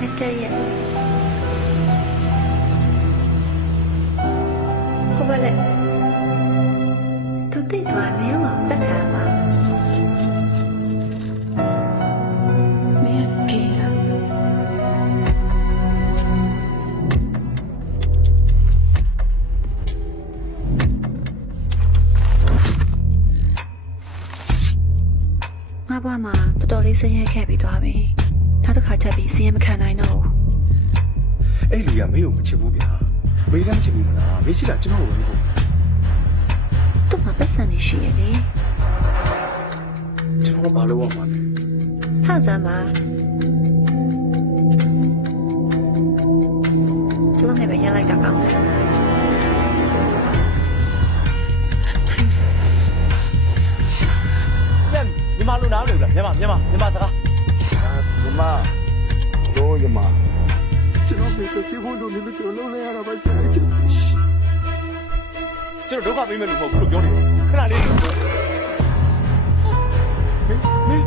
လက်တက်ရဲ့ဟုတ်ပါလေသူတိတ်သွားမင်းမတက်တာပါမင်းကေးငါဘာမှတော်တော်လေးစင်းရဲခဲ့ပြီးသွားပြီနောက်တစ်ခါချက်ပြီးစင်းရဲမခံနိုင်တော့ဘူးအဲ့လူကမေးကိုမချစ်ဘူးဗျာမေးလည်းမချစ်ဘူးမလားမေးချစ်တာကျွန်တော်ကိုပဲသူ့မှာပတ်စံနေရှိရလေကျွန်တော်ဘာလို့ရမှာလဲထောက်စမ်းပါကျွန်တော်လည်းပဲရလိုက်တာကောင်းတယ်မြန်မာလူနားလို့လားမြန်မာစကားမြန်မာကျွန်တော်မေးကစီဖို့လို့နေလို့ကျွန်တော်လုံးလဲရတာပါဆက်လိုက်ကျွန်တော်ဒုက္ခပေးမယ်လို့မဟုတ်ဘူးလို့ပြောနေခဏလေးမင်း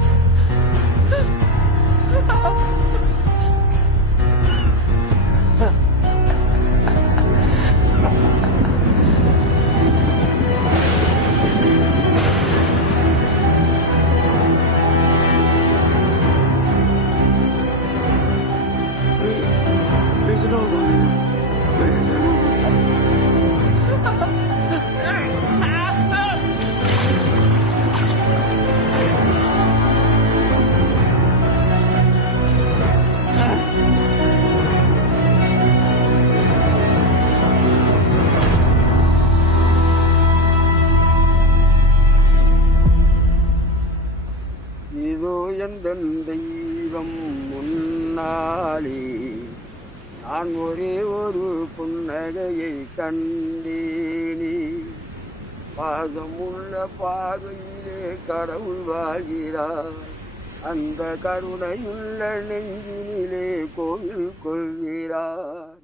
எந்தன் தெய்வம் முன்னாலே நான் ஒரே ஒரு புன்னகையை கண்டேனே பாதமுள்ள பார்வையிலே கடவுள் வாழ்கிறார் அந்த கருணையுள்ள நெஞ்சினிலே கோவில் கொள்கிறார்